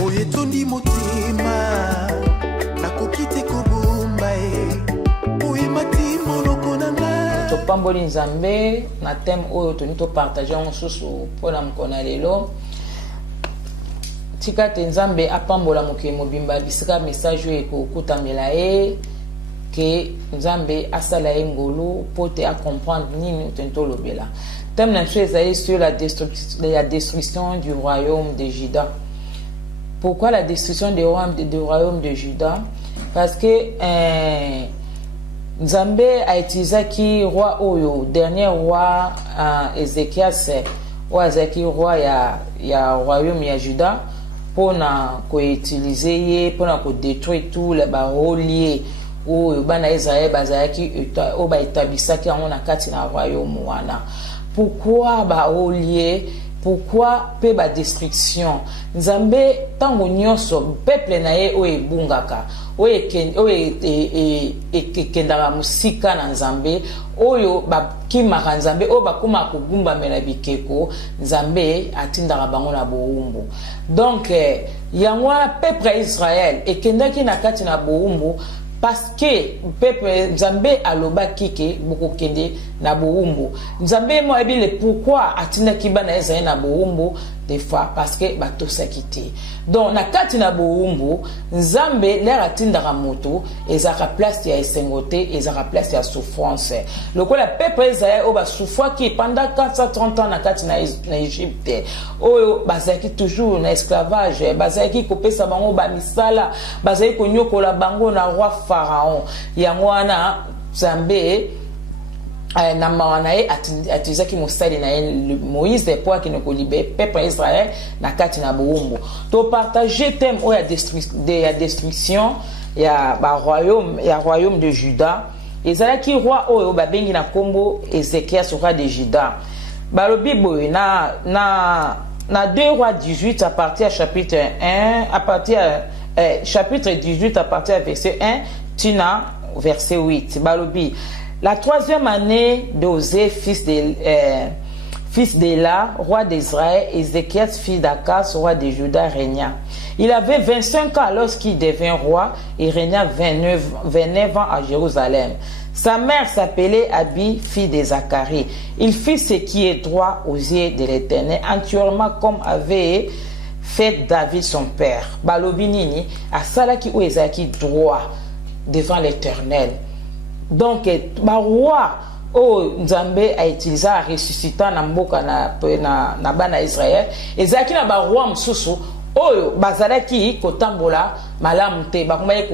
oyetondi motima nakoki te kobomba oyemati monoko nanga topamboli nzambe na thème oyo toni topartage yango susu mpona mokona lelo tika te nzambe apambola mokili mobimba bisika message oyo ekokutamela ye ke nzambe asala ye ngolu po te acomprendre nini toni tolobela. Thème na biso ezali sur la destruction du royaume de Juda. Pourquoi la destruction du royaume de Juda? Parce que Nzambe a utilisé qui roi Oyo, dernier roi Ézéchias, ou Azaki roi ya royaume ya Juda, pour na ko utiliser pour na ko détruire tout les baroliers ou bana Israël bazaki o ba établissaki en na kati na royaume wana. Pourquoi baroliers? Pourquoi pe ba destruction? Nzambe tango nyonso peuple na ye o ebungaka o ekendaka musika na Nzambe oyo bakimaka Nzambe o bakuma kugumba mela bikeko Nzambe atindaka bango na boumbu. Donc yango peuple Israël ekendaki na kati na boumbu parce que peuple Nzambe aloba kike boko kende na boumbu. Nzambe mo ebile pourquoi atina kiba na Israël na boumbu des fois parce que bato sakité. Donc na kati na boumbu Nzambe l'air atindaka moto ezaka place ya esengote ezaka place ya souffrance. Lokola peuple Israël o ba souffrir qui pendant 430 ans na kati na Égypte oyo bazaki toujours na esclavage bazaki kopesa bango ba misala bazaki konyokola bango na roi Pharaon yango wana Nzambe na mawana atizaki mosali na Moïse de poids qui ne kolibé peuple Israël na kati na boumbu to partager thème o ya destruction ya royaume de Juda ezalaki roi oyo babengi na kombo Ézéchias roi de Juda balobi boy na 2 rois 18 à partir chapitre 1 à partir chapitre 18 à partir verset 1 tina verset 8 balobi. La 3e année d'Osée, fils d'Éla, roi d'Israël, Ézéchias, fils d'Akas, roi de Juda, régna. Il avait 25 ans lorsqu'il devint roi et régna 29 ans à Jérusalem. Sa mère s'appelait Abi, fille de Zacharie. Il fit ce qui est droit aux yeux de l'Éternel, entièrement comme avait fait David son père. Balobinini, à Salaki ou Ezaki droit devant l'Éternel. Donc, ba roi Nzambe a utilisé à ressusciter na mboka na bana Israël. Ezaki na ba roi msusu oyo bazalaki kotambola malamu te bakumaye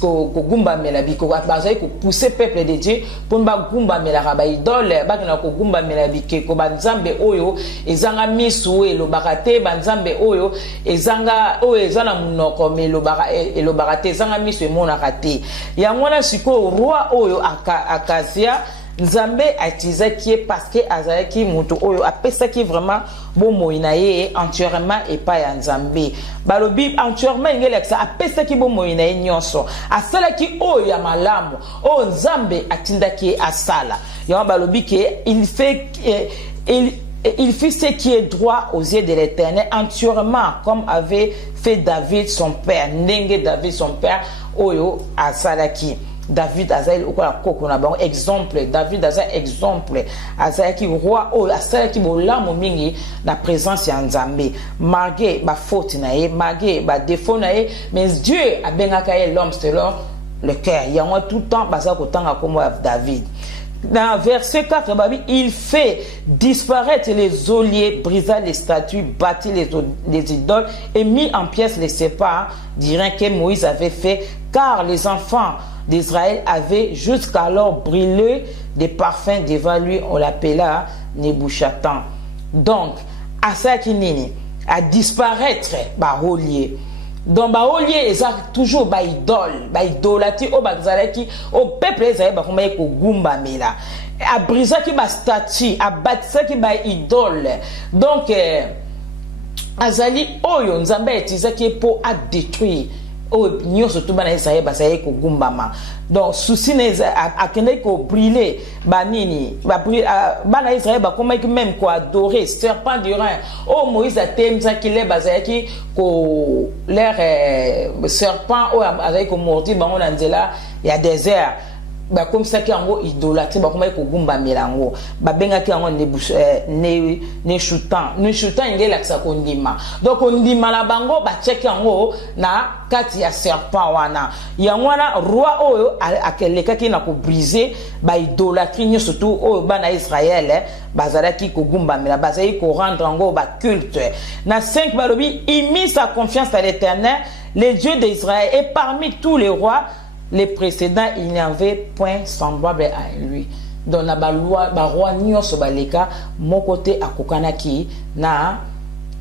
ko gumba mela biko bazali ko pousser peuple de Dieu pour ba gumba mela ba idole ba na ko gumba mela bikeko ba Nzambe oyo ezanga misu elobaka te ba Nzambe oyo ezanga oyo ezana munoko elobaka te ezanga misu emonaka te yango na siko roi oyo Akazia Nzambe atizaki parce que azalaki muto oyo apesaki vraiment bon moinaye entièrement et pas ya Nzambe balobi entièrement ngelexa apesaki bon moinaye nyonso asalaki oyo ya malamu o Nzambe atindaki asala ya balobi ke il fit ce qui est droit aux yeux de l'Éternel entièrement comme avait fait David son père ndenge David son père oyo asalaki. David Azaïl ou quoi la bon exemple David Azaïl exemple Azaïl qui roi ou Azaïl qui bola momingi la présence ya Nzambe malgré ba faute nae malgré ba défaut nae mais Dieu a bengaka l'homme selon le cœur il y a tout le temps basa ko tanga comme David. Dans verset 4, il fait disparaître les oliers, brisa les statues, bâtit les idoles et mis en pièces les séparats, diront que Moïse avait fait, car les enfants d'Israël avaient jusqu'alors brûlé des parfums devant lui, on l'appela Nebuchadnezzar. Donc, à ça qui nini, à disparaître, olier. Donc baolier eza toujours ba idolati o bazalaki o peuple Israël ba komaye ko gumba mela a brisaki ba statue a batisaki ba idole donc azali oyo Nzambe etizaki po a détruire o nyonso to bana Israël basaye ko gumbama. Donc souci ne akende ko brûler banini ba bana Israël ba comme même ko adorer serpent du rein. Oh Moïse a temza qu'il est basaki ko l'air serpent o azay ko mordi bango na nzela ya désert. Ba comme ça qui ango idolâtrie ba kuma ko gumba melango ba benga ki ango ne chutan ingela ksa ko ndima donc on ndima la bango ba check ango na kati ya serpent wana yangwana roi oyo akeleka ki na ko briser ba idolâtrie nyo surtout oyo bana Israël bazalaki ko gumba mela bazali ko rendre ango ba culte na 5 balobi il mit sa confiance à l'Éternel le Dieu d'Israël et parmi tous les rois les précédents, il n'y avait point semblable à lui. Dans la loi, le roi Nyos Baleka, mon côté à Kokanaki, na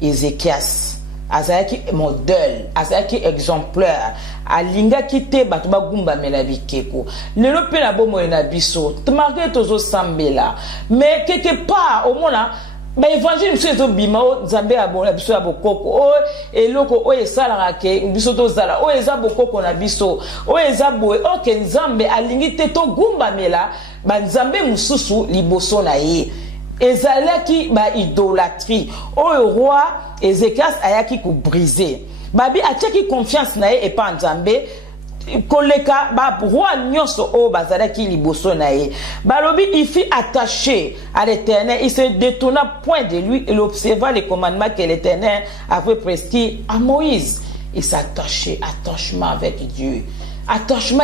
Ézéchias. Azaki modèle, azaki exemplaire. Alinga kite batuba gumba melabikeko. Le lope na bomo na biso. Tmarke tozo sambela. Mais quelque part, au moins là, ba évangile monsieur zo bima o nzambe abona biso ya bokoko o eloko o esala ke biso to zala o eza bokoko na biso o eza boye o ke nzambe alingi te to gumba mela ba nzambe mususu liboso na ye ezalaki ba idolâtrie o roi Ézéchias ayaki ko briser babi atiaki confiance na ye et pas nzambe koleka ba roi nyonso o bazalaki liboso na ye balobi il fut attaché à l'Éternel, il se détourna point de lui, il observa les commandements que l'Éternel avait prescrits à Moïse. Il s'attachait, attachement avec Dieu, attachement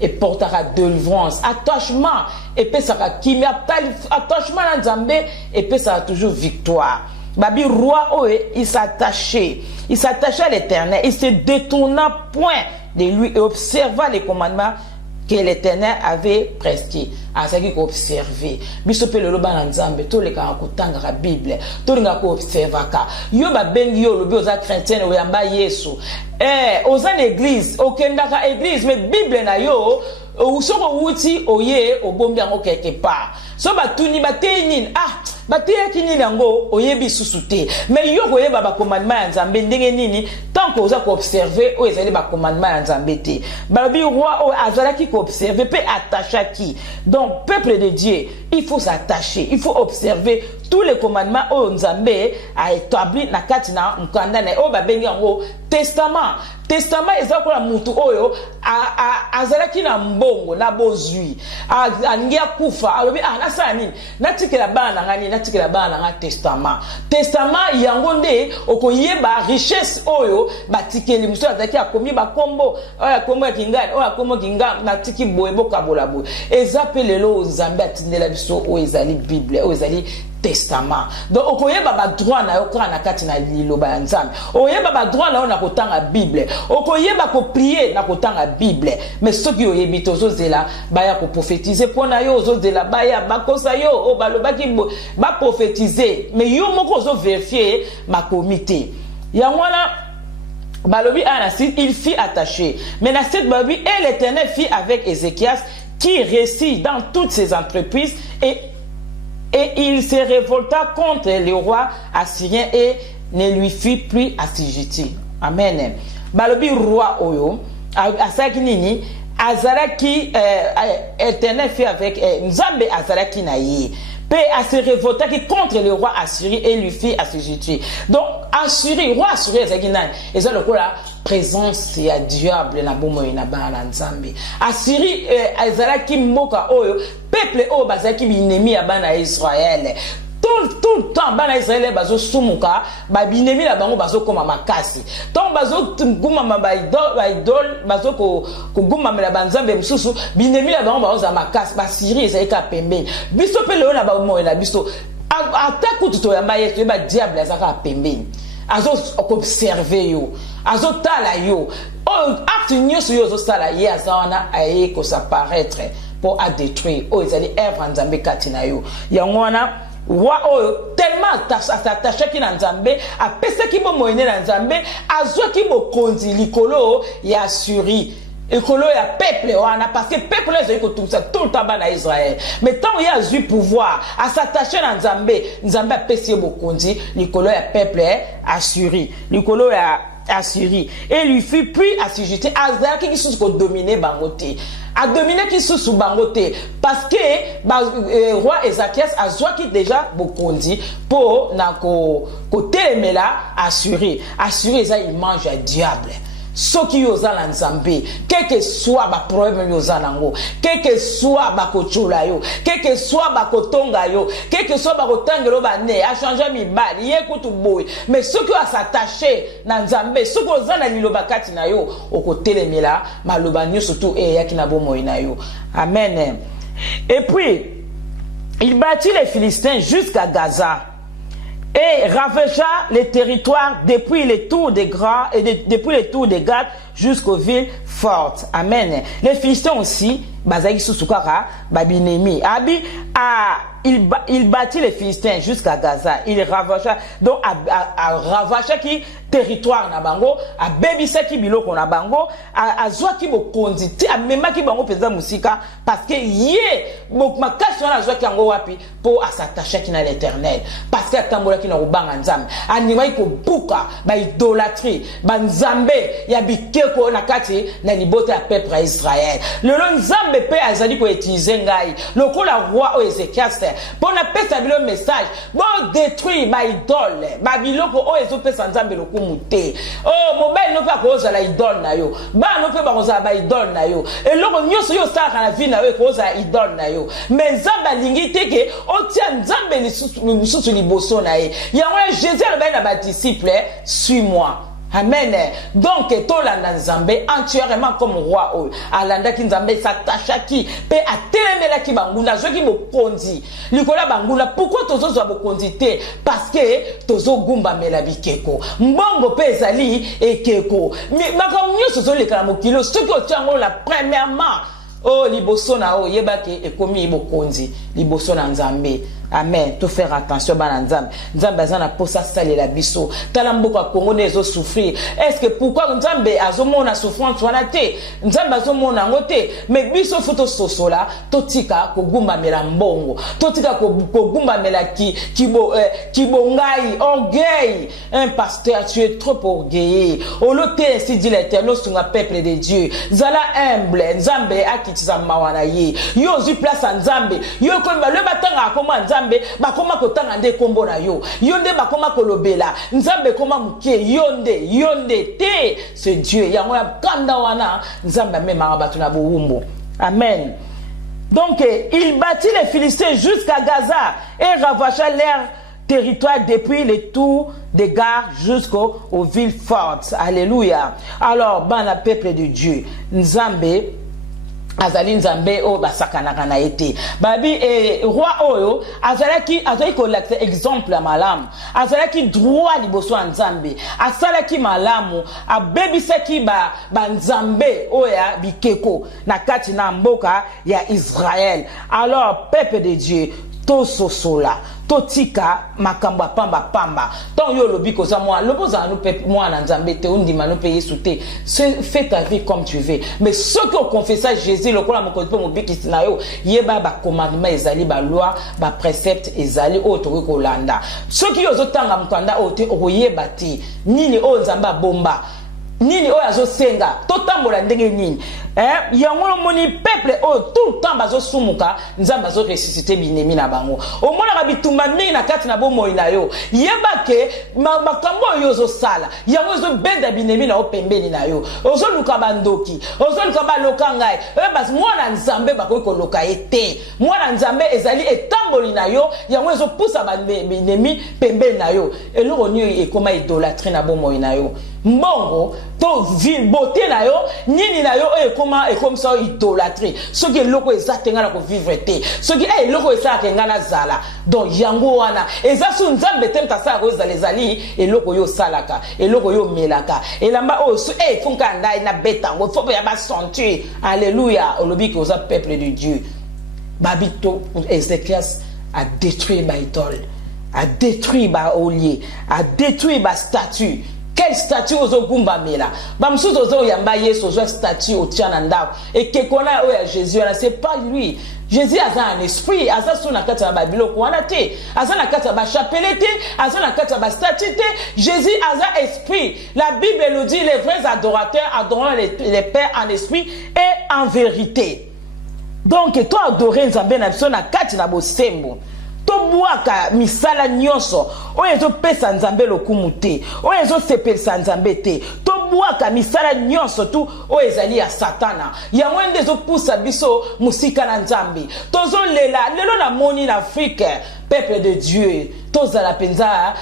et portera délivrance, attachement et pesara kimi, attachement à Nzambe et pesara toujours victoire. Babi roi o il s'attachait à l'Éternel, il se détourna point de lui et observa les commandements que l'Éternel avait prescrit. À ce qu'il observé. Bisope le loba na nzambe to le ka kutanga la Bible. To linga ko observaka. Yo ba bengi yo lobi oza chrétien o yamba Yesu. Oza l'église, okendaka église mais Bible na yo usoko wuti oye obombi yango quelque part. So batuni batenyin bateya kinini yango oyebi susute mais yo koyeba ba commandement ya nzambe ndenge nini tant que oza ko observer o ezali ba commandement ya nzambe te balobi roi o azalaki ko observer pe attachaki donc peuple de Dieu il faut s'attacher il faut observer tous les commandements o nzambe a établi na kati na mkanda na o ba bengi yango testament eza kola mutu oyo azalaki na mbongo na bozui alingia kufa alobi nasala nini natikela bana ngani natikela bana nga testament yango nde okoyeba richesse oyo batikeli musu azalaki akomi bakombo oyo akombo ya kingani oyo akombo kinga natiki boye bokabola boye eza pe lelo nzambe atindela biso oyo ezali Bible oyo ezali testament donc okoyeba ba droit na yo kaka na kati na liloba ya nzambe oyeba ba droit na yo na kotanga Bible okoyeba ko prier na kotanga Bible mais soki oyebi tozozela baya ko prophétiser pona yo ozozela baya bakosa yo o balobaki ba prophétiser mais yo moko ozo vérifier ma comité yangwana balobi anasid il fut attaché mais na cette balobi et l'Éternel fit avec Ézéchias qui réussit dans toutes ses entreprises et il se révolta contre le roi assyrien et ne lui fit plus assujetti. Amen. Balobi roi oyo asaki nini azaraki Éternel fait avec Nzambe azaraki na ye pe a se révolta contre le roi assyrien et lui fit assujetti. Donc Assyrie roi assyrien azaki nani eza lokola présence ya diable na bomo na bana Nzambe Assyrie azaraki mboka oyo peuple oyo bazaki binemi ya bana Israël tout le temps bana Israël bazo sumuka ba binemi la bango bazo koma makasi donc bazo guma ba idol bazo ko guma la banzambe msusu binemi la bango bazo makasi ba Syrie ezalika pembeni biso pe leo na ba mo na biso ataku tuto ya mayeto ba diable azaka pembeni azo observer yo azo tala yo acte nyonso yo zo sala ye azawana aye ko s'apparaître pour à détruire o ezali œuvre nzambe katina yo yangwana wa oyo tellement attaché ki na nzambe apesa ki bo moyene na nzambe azwa ki bo konzi likolo ya Assyrie ekolo ya peuple wana parce que peuple les ko tout ça tout le temps na Israël mais tant il y a eu pouvoir à s'attacher na nzambe apesa bo konzi likolo ya peuple Assyrie likolo ya Assyrie et lui fut puis assujetti à qui sous dominer bangote a dominé qui sous bangote parce que roi Ézéchias a soit qui déjà bokondi pour na côté mela Assyrie ça il mange à diable. Soki yoza la nzambe, quel que soit ba problème yoza nango, quel que soit ba kochola yo, quel que soit ba kotonga yo, quel que soit ba kotangelo ba ne, a changer mi bali, ye kutu boy, mais soki a s'attacher na nzambe, soki yoza na liloba kati na yo, okotele mela, maloba nyo surtout yaki na bomo ina yo. Amen. Et puis il battit les Philistins jusqu'à Gaza. Et ravagea les territoires depuis les tours des Gras et depuis les tours des Gad jusqu'aux villes fortes. Amen. Les Philistins aussi, Bazaki Susukara, Babinemi, il battit les Philistins jusqu'à Gaza. Il ravagea, donc à ravagea qui territoire na bango, à bebisa qui biloko na bango, à zwa qui bo konditi, à mema qui bango pesa musika, parce que yé, ma question na zwa qui ango wapi, pour s'attacher qui na l'éternel. Parce que tambola qui na rubanga nzambe, anima iko buka, ba idolâtrie, ba nzambe, ya bikeko na kati, na libote à peuple à Israël. Le nzambe pe azali ko utiliser ngai, le ko la roi o Ézéchias, pour na pesa bilo message, bon détruire ba idole, ba biloko o ezo pesa nzambe lo mute. Oh, mobile no pa koza la idole na yo. Ba no pe ba koza ba idole na yo. Et loko nyoso yo sa na vie na yo koza idole na yo. Mais nzamba lingi teke o tia nzambe ni susu liboso na ye. Yango Jésus le ba na ba disciple, suis-moi. Amen. Donc, Tolanda Nzambe entièrement comme roi. Alanda ki Nzambe s'attacha ki pe a telemela ki banguna zo ki bo kondi. Likola banguna pourquoi tozo zo bo kondi te parce que tozo gumba mela bikeko. Mbongo pe ezali ekeko. Makam nyoso zo lekala mokilo ce que otiango la premièrement oh liboso na o yebake ekomi bokonzi liboso na Nzambe. Amen. Tout faire attention à Nzambe. Nzambe azana posa sali la biso. Talambo kwa Congo nezo souffrir. Est-ce que pourquoi Nzambe azomona souffrance wana te? Nzambe azomona ngote. Mais biso futo sosola totika ko gumba mela mbongo. Totika ko gumba mela kibongai orgueil. Un pasteur, tu es trop orgueilleux. Olote ainsi dit l'Éternel sunga peuple de Dieu. Zala humble. Nzambe akitiza mawana ye. Yo zi place à Nzambe. Yo kolba le batanga akoma Nzambe bakoma kotanga nde kombo na yo yonde bakoma kolobela Nzambe koma mukie yonde te c'est Dieu yango ya kanda wana Nzambe mema batu na buumbu. Amen. Donc il battit les Philistins jusqu'à Gaza et ravagea leur territoire depuis les tours des gares jusqu'aux villes fortes. Alléluia. Alors bana peuple de Dieu Nzambe azali Nzambe o basakanaka na ete babi roi oyo azalaki kolakta exemple malamu azalaki droit liboso ya Nzambe asalaki malamu abebisaki ba Nzambe oya bikeko na kati na mboka ya Israël. Alors peuple de Dieu to sosola totika makambo pamba tant yo lobi koza moi loboza no pe moi na Nzambe te ondima no pe Yesu te fais ta vie comme tu veux mais ce que confesse Jésus lokola moko pe mobiki na yo yeba ba commandement ezali ba loi ba précepte ezali o to ko landa ce qui yo zotanga mukanda o te oyeba ti nini o Nzamba bomba nini o azo senga totambola ndenge nini yango moni peuple o tout le temps bazo sumuka Nzamba zo ressusciter binemi na bango o mona ka bitumba mingi na kati na bomo ina yo yebake makambo yo zo sala yango zo benda binemi na o pembeni na yo ozo luka bandoki ozo luka ba lokangai bas mwana Nzambe bakoki koloka ete mwana Nzambe ezali etamboli na yo yango zo pousa ba binemi pembeni na yo eloko nyo ekoma idolâtrie na bomo ina yo mbongo to ville beauté na yo nini na yo et comme ça idolâtrie ce qui est loko ezatenga na ko vivre te ce qui est loko ezatenga na zala donc yango wana ezasu Nzambe temta sa ko zalezali et loko yo salaka et loko yo melaka elamba o su funka ndai na betango faut ya ba sentir alléluia olobi ko za peuple de Dieu babito Ézéchias a détruit ba idole a détruit ba olier a détruit ba statue Quel statut ozo gumba mela? Bamsou ozo yamba yeso ozo statut au tiananda. Et que kona oya Jésus, c'est pas lui. Jésus a un esprit, a ça sur la carte de Babylone, a ça la carte de chapelleté, a ça la carte de statut. Jésus a un esprit. La Bible nous dit les vrais adorateurs adorent les pères en esprit et en vérité. Donc, toi adorer Nzambe na biso na kati na bosembo. To buaka misala nyonso oyo ezopesa Nzambe lokumu te, oyo ezosepelisa Nzambe te. To buaka misala nyonso tu oyo ezali ya Satana. Yango nde ezopusa biso musika na Nzambe. Tozolela lelo na moni na Afrique, peuple de Dieu. Tozala penza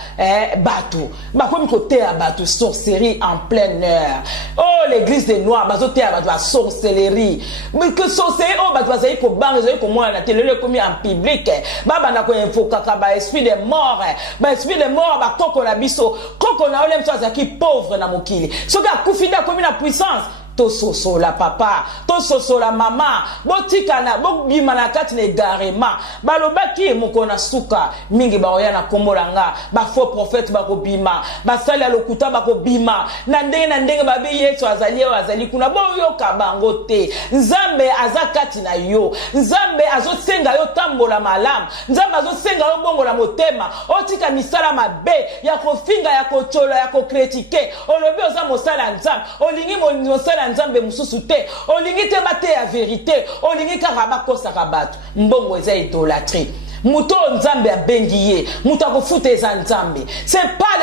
bateau. Bakomi kote ya bateau, sorcellerie en plein air. Oh, l'église des noirs, bazote ya bateau, sorcellerie. Mais que sorcellerie, oh, bateau, bazali ko bang, bazali ko mwana na télé, komi en public. Baba na ko invoka ka ba esprit des morts. Ba esprit des morts, ba koko na biso. Koko na olem so azaki pauvre na mokili. Soka kufida komi na puissance. Tososo la papa, tososo la mama, botikana, bokbima na kati ne garema, balobaki mokona suka, mingi baoya na komolanga, ba faux prophète bako bima, ba sali lokuta bako bima, na ndenge babe yesu azali kuna boyoka bango te. Nzambe azakati na yo, Nzambe azosenga yo tambola malamu, Nzambe azosenga yo bongo la motema, otika misala mabe, ya kofinga ya kochola ya kokritike, olobi oza mosala Nzambe, olingi mosala Nzambe mususu te, olingi te bate ya vérité, olingi kaka bakosaka bato, mbongo eza idolâtrie. Muto Nzambe abengi ye, muto akofuta eza Nzambe. C'est pas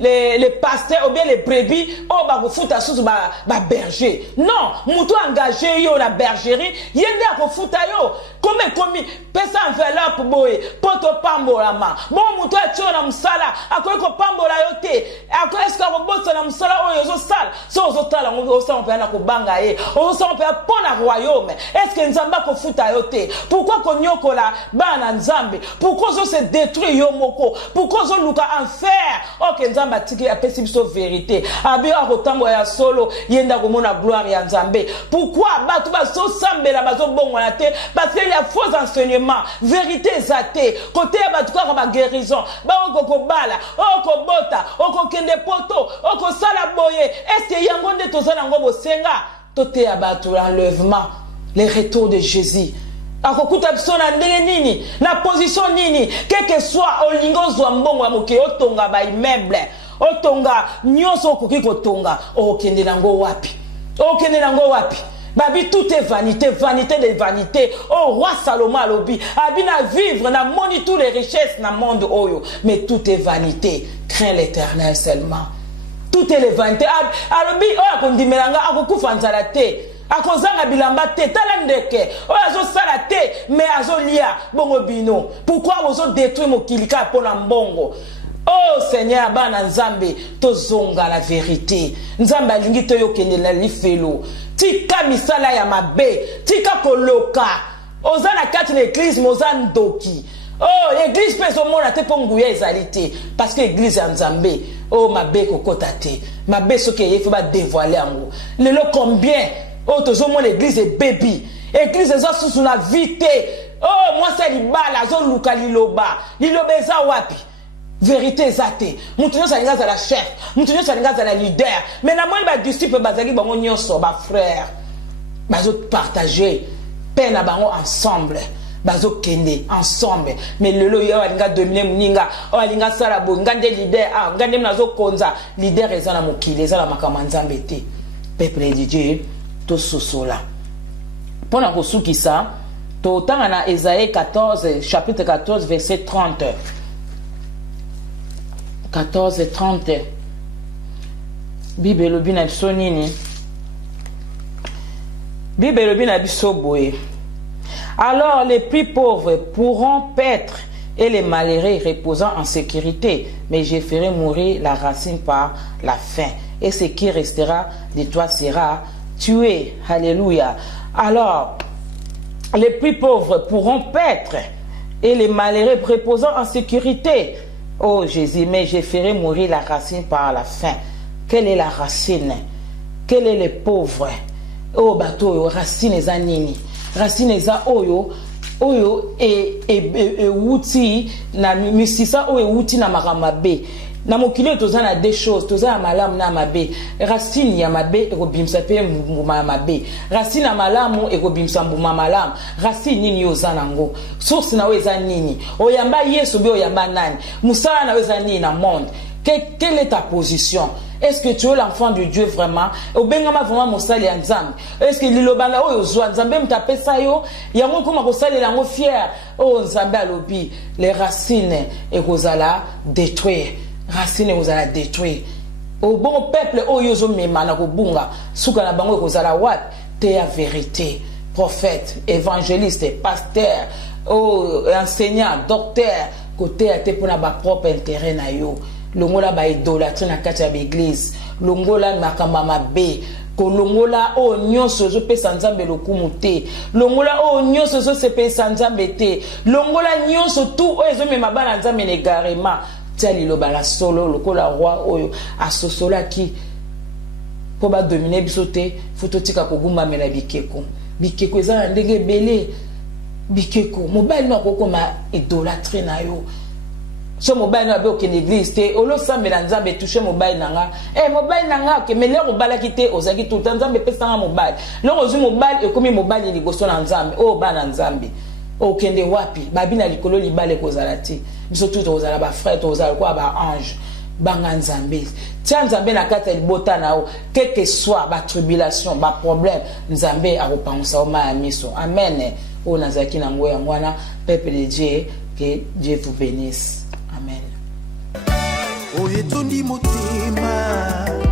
les pasteurs ou bien les brebis oh bakofuta susu ba berger. Non, muto engagé yo na bergerie, yende akofuta yo. Komi pesa enveloppe boye, poto pambola ma. Bon muto atio na msala, akoyeko pambola yo te. Ako eska robotsa na msala oyo zo sala. So zo tala ngo sa on peut na ko banga ye. O sa on peut pona royaume. Est-ce que Nzamba kofuta yo te? Pourquoi konyoko la bana Nzambe? Pourquoi zo se détruit yo moko? Pourquoi zo luka enfer? Ok Nzamba tiki apesi biso vérité. Abi akotambo ya solo yenda komona gloire ya Nzambe. Pourquoi batu ba so sambela bazo bongo na te? Parce qu'il y a faux enseignement, vérité zate. Côté batu ka ba guérison, ba okoko bala, okobota, okokende poto, okosala boye. Est-ce que yango nde tozana ngo bosenga? Toté abatu l'enlèvement, les retours de Jésus. Akokuta biso na ndenge nini, na position nini, quel que soit olingo zwa mbongo ya moke otonga ba immeuble, otonga nyonso okoki kotonga, okende nango wapi? Okende nango wapi? Babi tout est vanité, vanité de vanité. Oh roi Salomon alobi, abina vivre na moni tous les richesses na monde oyo, mais tout est vanité. Crains l'Éternel seulement. Tout est les vanités. Alobi oh akondimelanga akokufa nzala te. Akozanga bilamba te talandeke o azo sala te mais azo lia bongo bino. Pourquoi ozo détruire mokilika pona mbongo? Oh Seigneur bana Nzambe tozonga la vérité. Nzambe alingi to yokende na lifelo. Tika misala ya mabe, tika koloka. Ozana kati l'église mozan doki. Oh l'église peso mona te ponguya ezalite parce que l'église ya Nzambe oh mabe kokota te. Mabe soke yefa ba dévoiler ango. Lelo combien oh tozomo l'église est baby. Église eza susu na vite. Oh moi c'est libala zo luka liloba. Liloba eza wapi? Vérité zate. Mutunyo salinga za la chef, mutunyo salinga za la leader. Mais na moi ba disciple bazali bango nyonso ba frère. Bazo partager peine bango ensemble. Bazo kende ensemble. Mais lelo yo alinga dominer muninga, o alinga sala bo ngande leader, ngande mnazo konza, leader eza na mokili, eza la makama Nzambe te. Peuple de Dieu, to sosola. Pona kosukisa, to tanga na Esaïe 14, chapitre 14 verset 30. 14 et 30. Bible lobi na biso nini? Bible lobi na biso boye. Alors les plus pauvres pourront paître et les malheureux reposant en sécurité, mais je ferai mourir la racine par la faim, et ce qui restera de toi sera tué. Alléluia. Alors les plus pauvres pourront paître et les malheureux reposant en sécurité. Oh Jésus, mais je ferai mourir la racine par la faim. Quelle est la racine? Quel est le pauvre? Oh bateau, racine eza nini? Racine eza oyo wuti na misisa oyo wuti na makamabe. na mokili tozana des choses tozana malamu na mabe racine ya mabe ekobimisa pe mbuma mabe racine ya malamu ekobimisa mbuma malamu racine nini yo zanango source na weza nini oyamba Yesu be oyamba nani musala na weza nini na monde quelle est ta position? Est-ce que tu es l'enfant de Dieu vraiment? Obengama vraiment mosali ya nzambe. Est-ce que lilobanga oyo zwa nzambe mtapesa yo yango koma kosali lango fier o nzambe alobi les racines ekozala détruire racines ekozala détruire au bon peuple oyo zo mema na kobunga suka na bango ekozala wapi te ya vérité prophète évangéliste pasteur enseignant docteur côté à te pona ba propre intérêt na yo longola ba idolâtrie na kati ya l'église longola makamba mabe ko longola o nyonso zo pesa nzambe lokumu te longola o nyonso zo se pesa nzambe te longola nyonso tout o ezo mema bana nzambe ne garema tali lo bala solo lokola roi oyo asosola ki po ba dominer biso te fototika ko gumba mela bikeko eza ndenge belé bikeko mobile na kokoma idolâtrie na yo so mobile na be ok l'église te olo sambela nzambe toucher mobile nanga mobile nanga ke mais lero bala kite ozaki tout nzambe pesa nga mobile lero zu mobile ekomi mobile liboso na nzambe o bana nzambe o kende wapi babina likolo libale kozala ti biso tout ozala ba frère ozala kwa ba ange banga nzambe tia nzambe na kati ya libota na o quel que soit ba tribulation ba problème nzambe akopangusa o ma miso amen o nazaki na ngoya ngwana peuple de Dieu que Dieu vous bénisse. Amen. Oyetondi motima